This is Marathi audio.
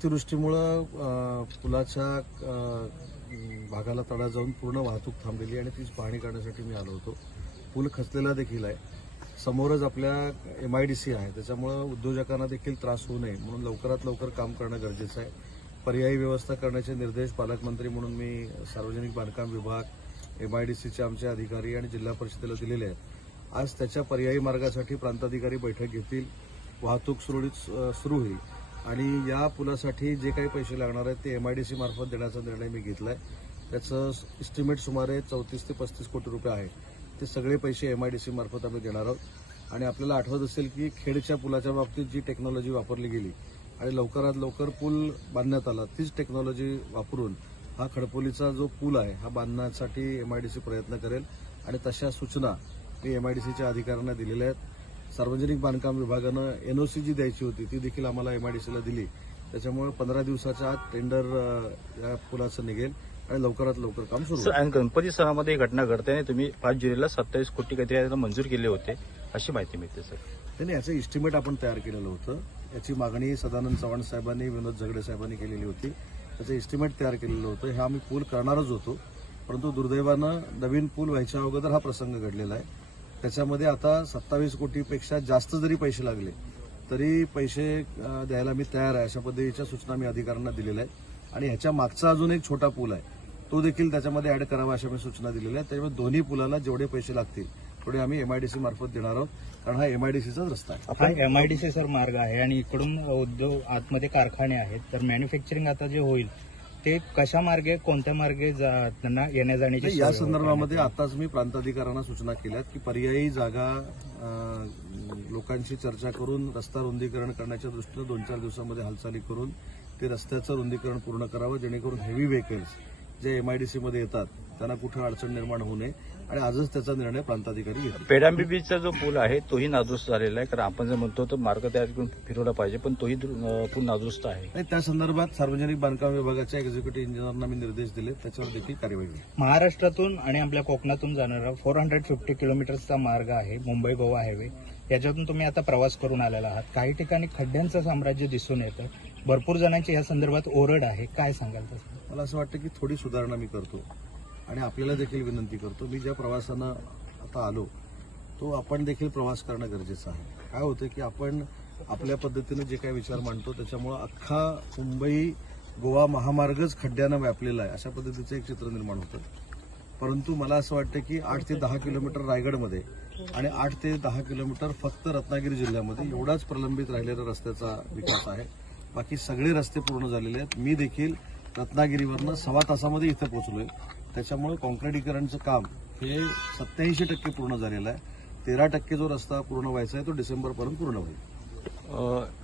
अतिवृष्टीमुळं पुलाच्या भागाला तडा जाऊन पूर्ण वाहतूक थांबलेली आणि तीच पाहणी करण्यासाठी मी आलो होतो. पूल खचलेला देखील आहे. समोरच आपल्या एम आय डी सी आहे. त्याच्यामुळं उद्योजकांना देखील त्रास होऊ नये म्हणून लवकरात लवकर काम करणं गरजेचं आहे. पर्यायी व्यवस्था करण्याचे निर्देश पालकमंत्री म्हणून मी सार्वजनिक बांधकाम विभाग एम आय डी सीचे आमचे अधिकारी आणि जिल्हा परिषदेला दिलेले आहेत. आज त्याच्या पर्यायी मार्गासाठी प्रांताधिकारी बैठक घेतील. वाहतूक सुरळीत सुरू होईल. आणि या पुलासाठी जे काही पैसे लागणार आहेत ते एम आय डी सी मार्फत देण्याचा निर्णय मी घेतला आहे त्याचं इस्टिमेट सुमारे चौतीस ते पस्तीस कोटी रुपये आहे. ते सगळे पैसे एम आय डी सी मार्फत आम्ही देणार आहोत. आणि आपल्याला आठवत असेल की खेडच्या पुलाच्या बाबतीत जी टेक्नॉलॉजी वापरली गेली आणि लवकरात लवकर पूल बांधण्यात आला तीच टेक्नॉलॉजी वापरून हा खडपोलीचा जो पूल आहे हा बांधण्यासाठी एम आय डी सी प्रयत्न करेल. आणि तशा सूचना मी एम आय डी सीच्या अधिकाऱ्यांना दिलेल्या आहेत. सार्वजनिक बांधकाम विभागानं एनओसी जी द्यायची होती ती देखील आम्हाला एम आय डी सीला दिली. त्याच्यामुळे पंधरा दिवसाच्या आत टेंडर या पुलाचं निघेल आणि लवकरात लवकर काम सुरू. आणि गणपती सणामध्ये ही घटना घडते आणि तुम्ही पाच जुलैला सत्तावीस कोटी काहीतरी मंजूर केले होते अशी माहिती मिळते सर त्याने याचं इस्टिमेट आपण तयार केलेलं होतं. याची मागणी सदानंद चव्हाण साहेबांनी विनोद झगडे साहेबांनी केलेली होती. त्याचं इस्टिमेट तयार केलेलं होतं. हे आम्ही पूल करणारच होतो. परंतु दुर्दैवानं नवीन पूल व्हायच्या अगोदर हा प्रसंग घडलेला आहे. त्याच्यामध्ये आता सत्तावीस कोटीपेक्षा जास्त जरी पैसे लागले तरी पैसे द्यायला मी तयार आहे. अशा पद्धतीच्या सूचना मी अधिकाऱ्यांना दिलेल्या आहेत. आणि ह्याच्या मागचा अजून एक छोटा पूल आहे. तो देखील त्याच्यामध्ये ऍड करावा अशा मी सूचना दिलेल्या आहेत. त्याच्यामुळे दोन्ही पुलाला जेवढे पैसे लागतील तेवढे आम्ही एमआयडीसी मार्फत देणार आहोत. कारण हा एमआयडीसीचाच रस्ता आहे. हा एमआयडीसी सर मार्ग आहे आणि इकडून उद्योग आतमध्ये कारखाने आहेत. तर मॅन्युफॅक्चरिंग आता जे होईल ते कशा मार्गे कोणत्या मार्गे जा- त्यांना येण्या जाण्याची नाही, या सोय होईल? संदर्भामध्ये आताच मी प्रांताधिकाऱ्यांना सूचना केल्यात की पर्यायी जागा अं, लोकांशी चर्चा करून रस्ता रुंदीकरण करण्याच्या दृष्टीनं दोन चार दिवसामध्ये हालचाली करून ते रस्त्याचं रुंदीकरण पूर्ण करावं जेणेकरून हेवी व्हेकल्स जे एमआयडीसी मध्ये येतात त्यांना कुठं अडचण निर्माण होऊ नये आणि आजच त्याचा निर्णय प्रांताधिकारी घेतील. पेडांबिबीचा जो पूल आहे तोही नादुरुस्त झालेला आहे. कारण आपण जे म्हणतो तो मार्ग तयार करून फिरवला पाहिजे पण तोही पूल नादुरुस्त आहे. आणि त्या संदर्भात सार्वजनिक बांधकाम विभागाच्या एक्झिक्युटिव्ह इंजिनियरना मी निर्देश दिले त्याच्यावर देखील कार्यवाही होईल. महाराष्ट्रातून आणि आपल्या कोकणातून जाणारा फोर हंड्रेड फिफ्टी किलोमीटर्सचा मार्ग आहे मुंबई गोवा हायवे याच्यातून तुम्ही आता प्रवास करून आलेला आहात. काही ठिकाणी खड्ड्यांचं साम्राज्य दिसून येतं. भरपूर जणांची या संदर्भात ओरड आहे. काय सांगाल तसं? मला असं वाटतं की थोडी सुधारणा मी करतो आणि आपल्याला देखील विनंती करतो. मी ज्या प्रवासानं आता आलो तो आपण देखील प्रवास करणं गरजेचं आहे. काय होतं की आपण आपल्या पद्धतीनं जे काही विचार मांडतो त्याच्यामुळं अख्खा मुंबई गोवा महामार्गच खड्ड्यानं व्यापलेला आहे अशा पद्धतीचं एक चित्र निर्माण होतं. परंतु मला असं वाटतं की आठ ते दहा किलोमीटर रायगडमध्ये आणि आठ ते दहा किलोमीटर फक्त रत्नागिरी जिल्ह्यामध्ये एवढाच प्रलंबित राहिलेला रस्त्याचा विकास आहे. बाकी सगळे रस्ते पूर्ण झालेले आहेत. मी देखील रत्नागिरीवरनं सव्वा तासामध्ये इथं पोहोचलोय. त्याच्यामुळे कॉन्क्रिटीकरणचं काम हे सत्याऐंशी टक्के पूर्ण झालेलं आहे. तेरा टक्के जो रस्ता पूर्ण व्हायचा आहे तो डिसेंबरपर्यंत पूर्ण होईल.